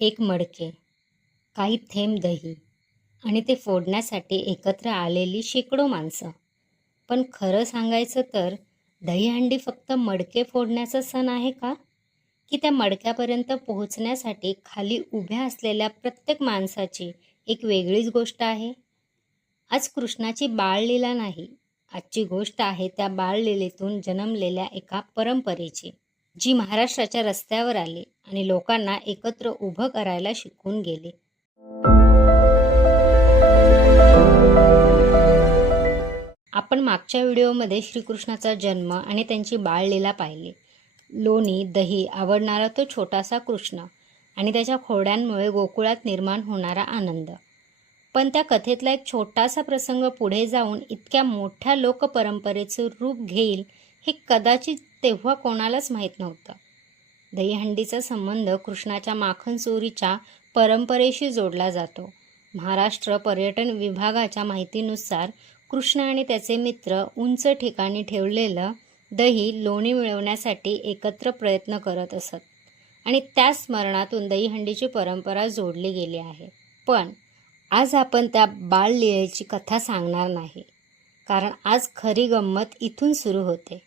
एक मडके, काही थेंब दही आणि ते फोडण्यासाठी एकत्र आलेली शेकडो माणसं. पण खरं सांगायचं तर दहीहंडी फक्त मडके फोडण्याचा सण आहे का? की त्या मडक्यापर्यंत पोहोचण्यासाठी खाली उभ्या असलेल्या प्रत्येक माणसाची एक वेगळीच गोष्ट आहे? आज कृष्णाची बाळलीला नाही, आजची गोष्ट आहे त्या बाळलीलेतून जन्मलेल्या एका परंपरेची, जी महाराष्ट्राच्या रस्त्यावर आली आणि लोकांना एकत्र उभं करायला शिकून गेली. आपण मागच्या व्हिडिओमध्ये श्रीकृष्णाचा जन्म आणि त्यांची बाळलीला पाहिली. लोणी दही आवडणारा तो छोटासा कृष्ण आणि त्याच्या खोड्यांमुळे गोकुळात निर्माण होणारा आनंद. पण त्या कथेतला एक छोटासा प्रसंग पुढे जाऊन इतक्या मोठ्या लोकपरंपरेचं रूप घेईल हे कदाचित तेव्हा कोणालाच माहीत नव्हतं. दहीहंडीचा संबंध कृष्णाच्या माखन चोरीच्या परंपरेशी जोडला जातो. महाराष्ट्र पर्यटन विभागाच्या माहितीनुसार कृष्ण आणि त्याचे मित्र उंच ठिकाणी ठेवलेलं दही लोणी मिळवण्यासाठी एकत्र प्रयत्न करत असत आणि त्या स्मरणातून दहीहंडीची परंपरा जोडली गेली आहे. पण आज आपण त्या बाळलीलेची कथा सांगणार नाही, कारण आज खरी गंमत इथून सुरू होते.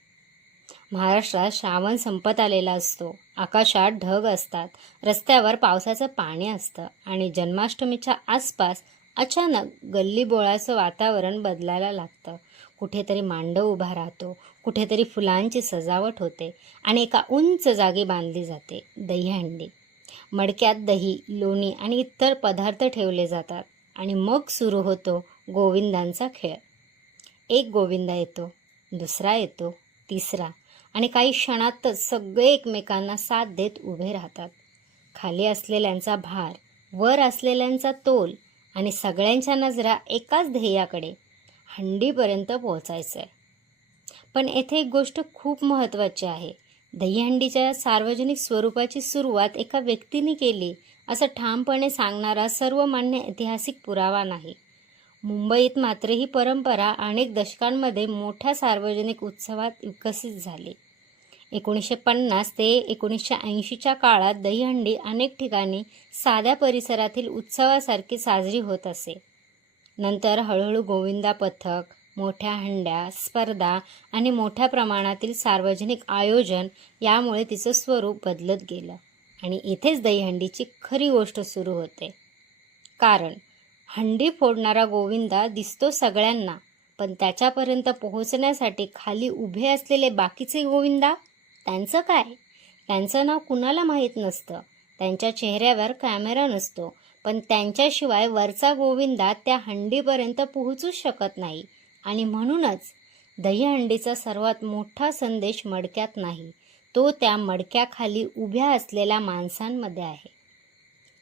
महाराष्ट्रात श्रावण संपत आलेला असतो, आकाशात ढग असतात, रस्त्यावर पावसाचं पाणी असतं आणि जन्माष्टमीच्या आसपास अचानक गल्लीबोळाचं वातावरण बदलायला लागतं. कुठेतरी मांडव उभा राहतो, कुठेतरी फुलांची सजावट होते आणि एका उंच जागी बांधली जाते दहीहंडी. मडक्यात दही, लोणी आणि इतर पदार्थ ठेवले जातात आणि मग सुरू होतो गोविंदांचा खेळ. एक गोविंदा येतो, दुसरा येतो, तिसरा आणि काही क्षणातच सगळे एकमेकांना साथ देत उभे राहतात. खाली असलेल्यांचा भार, वर असलेल्यांचा तोल आणि सगळ्यांच्या नजरा एकाच ध्येयाकडे, हंडीपर्यंत पोहोचायचं आहे. पण येथे एक गोष्ट खूप महत्त्वाची आहे. दहीहंडीच्या सार्वजनिक स्वरूपाची सुरुवात एका व्यक्तीने केली असं ठामपणे सांगणारा सर्वमान्य ऐतिहासिक पुरावा नाही. मुंबईत मात्र ही परंपरा अनेक दशकांमध्ये मोठ्या सार्वजनिक उत्सवात विकसित झाली. 1950 ते 1980च्या काळात दहीहंडी अनेक ठिकाणी साध्या परिसरातील उत्सवासारखी साजरी होत असे. नंतर हळूहळू गोविंदा पथक, मोठ्या हंड्या, स्पर्धा आणि मोठ्या प्रमाणातील सार्वजनिक आयोजन यामुळे तिचं स्वरूप बदलत गेलं आणि इथेच दहीहंडीची खरी गोष्ट सुरू होते. कारण हंडी फोडणारा गोविंदा दिसतो सगळ्यांना, पण त्याच्यापर्यंत पोहोचण्यासाठी खाली उभे असलेले बाकीचे गोविंदा, त्यांचं काय? त्यांचं नाव कुणाला माहीत नसतं, त्यांच्या चेहऱ्यावर कॅमेरा नसतो, पण त्यांच्याशिवाय वरचा गोविंदा त्या हंडीपर्यंत पोहोचूच शकत नाही. आणि म्हणूनच दहीहंडीचा सर्वात मोठा संदेश मडक्यात नाही, तो त्या मडक्याखाली उभ्या असलेल्या माणसांमध्ये आहे.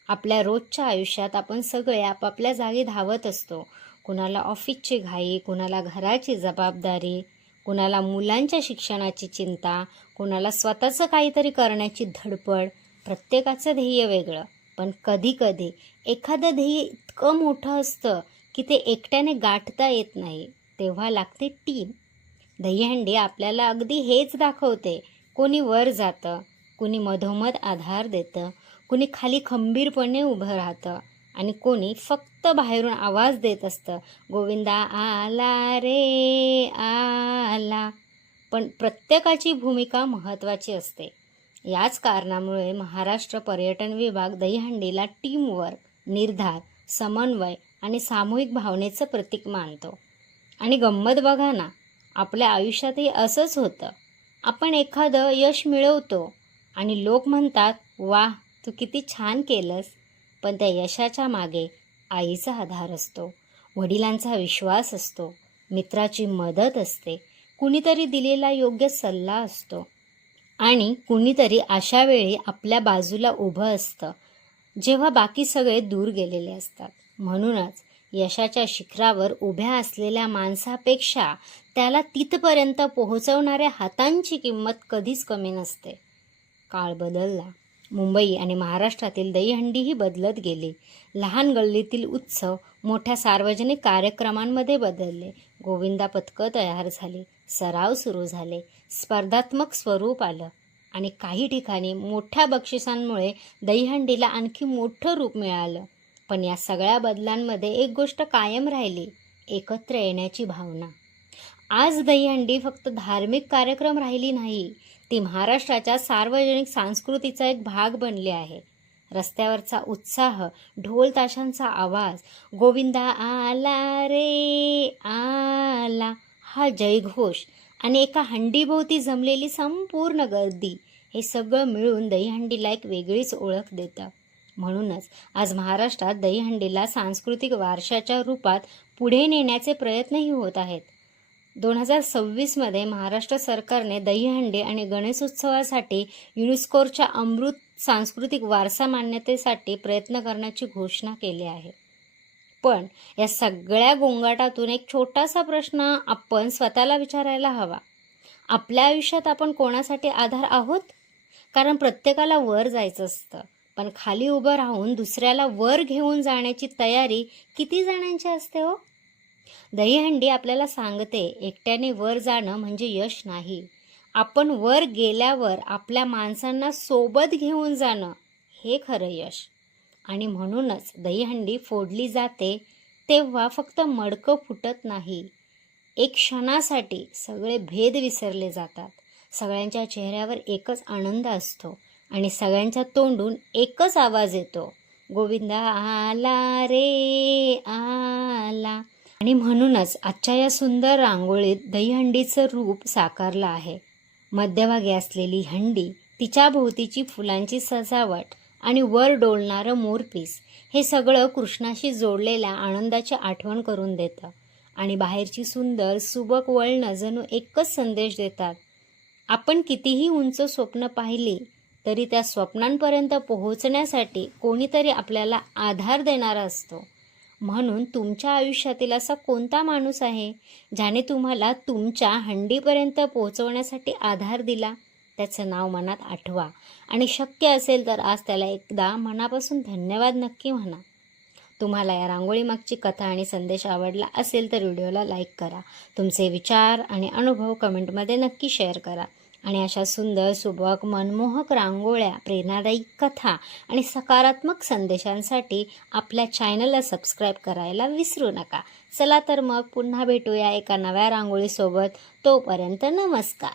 आपल्या रोजच्या आयुष्यात आपण सगळे आपापल्या जागी धावत असतो. कुणाला ऑफिसची घाई, कुणाला घराची जबाबदारी, कुणाला मुलांच्या शिक्षणाची चिंता, कुणाला स्वतःचं काहीतरी करण्याची धडपड. प्रत्येकाचं ध्येय वेगळं, पण कधीकधी एखादं ध्येय इतकं मोठं असतं की ते एकट्याने गाठता येत नाही. तेव्हा लागते टीम. दहीहंडी आपल्याला अगदी हेच दाखवते. कोणी वर जातं, कोणी मधोमध आधार देतं, कोणी खाली खंबीरपणे उभं राहतं आणि कोणी फक्त बाहेरून आवाज देत असतं, गोविंदा आला रे आला. पण प्रत्येकाची भूमिका महत्त्वाची असते. याच कारणामुळे महाराष्ट्र पर्यटन विभाग दहीहंडीला टीमवर्क, निर्धार, समन्वय आणि सामूहिक भावनेचं प्रतीक मानतो. आणि गंमत बघा ना, आपल्या आयुष्यातही असंच होतं. आपण एखादं यश मिळवतो आणि लोक म्हणतात, वा तू किती छान केलंस. पण त्या यशाच्या मागे आईचा आधार असतो, वडिलांचा विश्वास असतो, मित्राची मदत असते, कुणीतरी दिलेला योग्य सल्ला असतो आणि कुणीतरी अशा वेळी आपल्या बाजूला उभं असतं जेव्हा बाकी सगळे दूर गेलेले असतात. म्हणूनच यशाच्या शिखरावर उभ्या असलेल्या माणसापेक्षा त्याला तिथपर्यंत पोहोचवणाऱ्या हातांची किंमत कधीच कमी नसते. काळ बदलला, मुंबई आणि महाराष्ट्रातील दहीहंडीही बदलत गेली. लहान गल्लीतील उत्सव मोठ्या सार्वजनिक कार्यक्रमांमध्ये बदलले. गोविंदा पथकं तयार झाली, सराव सुरू झाले, स्पर्धात्मक स्वरूप आलं आणि काही ठिकाणी मोठ्या बक्षिसांमुळे दहीहंडीला आणखी मोठं रूप मिळालं. पण या सगळ्या बदलांमध्ये एक गोष्ट कायम राहिली, एकत्र येण्याची भावना. आज दहीहंडी फक्त धार्मिक कार्यक्रम राहिली नाही, ती महाराष्ट्राच्या सार्वजनिक संस्कृतीचा एक भाग बनली आहे. रस्त्यावरचा उत्साह, ढोल ताशांचा आवाज, गोविंदा आला रे आला हा जयघोष आणि एका हंडीभोवती जमलेली संपूर्ण गर्दी, हे सगळं मिळून दहीहंडीला एक वेगळीच ओळख देतं. म्हणूनच आज महाराष्ट्रात दहीहंडीला सांस्कृतिक वारशाच्या रूपात पुढे नेण्याचे प्रयत्नही होत आहेत. 2026मध्ये महाराष्ट्र सरकारने दहीहंडी आणि गणेशोत्सवासाठी युनेस्कोच्या अमृत सांस्कृतिक वारसा मान्यतेसाठी प्रयत्न करण्याची घोषणा केली आहे. पण या सगळ्या गोंगाटातून एक छोटासा प्रश्न आपण स्वतःला विचारायला हवा. आपल्या आयुष्यात आपण कोणासाठी आधार आहोत? कारण प्रत्येकाला वर जायचं असतं, पण खाली उभं राहून दुसऱ्याला वर घेऊन जाण्याची तयारी किती जणांची असते हो? दहीहंडी आपल्याला सांगते, एकट्याने वर जाणं म्हणजे यश नाही. आपण वर गेल्यावर आपल्या माणसांना सोबत घेऊन जाणं हे खरं यश. आणि म्हणूनच दहीहंडी फोडली जाते तेव्हा फक्त मडकं फुटत नाही, एक क्षणासाठी सगळे भेद विसरले जातात. सगळ्यांच्या चेहऱ्यावर एकच आनंद असतो आणि सगळ्यांच्या तोंडून एकच आवाज येतो, गोविंदा आला रे आला. आणि म्हणूनच आजच्या या सुंदर रांगोळीत दहीहंडीचं रूप साकारलं आहे. मध्यभागी असलेली हंडी, तिच्या भोवतीची फुलांची सजावट आणि वर डोलणारं मोरपीस, हे सगळं कृष्णाशी जोडलेल्या आनंदाची आठवण करून देतं. आणि बाहेरची सुंदर सुबक वळणं जणू एकच संदेश देतात. आपण कितीही उंच स्वप्न पाहिली तरी त्या स्वप्नांपर्यंत पोहोचण्यासाठी कोणीतरी आपल्याला आधार देणारा असतो. म्हणून तुमच्या आयुष्यातील असा कोणता माणूस आहे ज्याने तुम्हाला तुमच्या हंडीपर्यंत पोहोचवण्यासाठी आधार दिला? त्याचं नाव मनात आठवा आणि शक्य असेल तर आज त्याला एकदा मनापासून धन्यवाद नक्की म्हणा. तुम्हाला या रांगोळीमागची कथा आणि संदेश आवडला असेल तर व्हिडिओला लाईक करा. तुमचे विचार आणि अनुभव कमेंटमध्ये नक्की शेअर करा. आणि अशा सुंदर, सुबक, मनमोहक रांगोळ्या, प्रेरणादायी कथा आणि सकारात्मक संदेशांसाठी आपल्या चॅनलला सबस्क्राईब करायला विसरू नका. चला तर मग पुन्हा भेटूया एका नव्या रांगोळीसोबत. तोपर्यंत नमस्कार.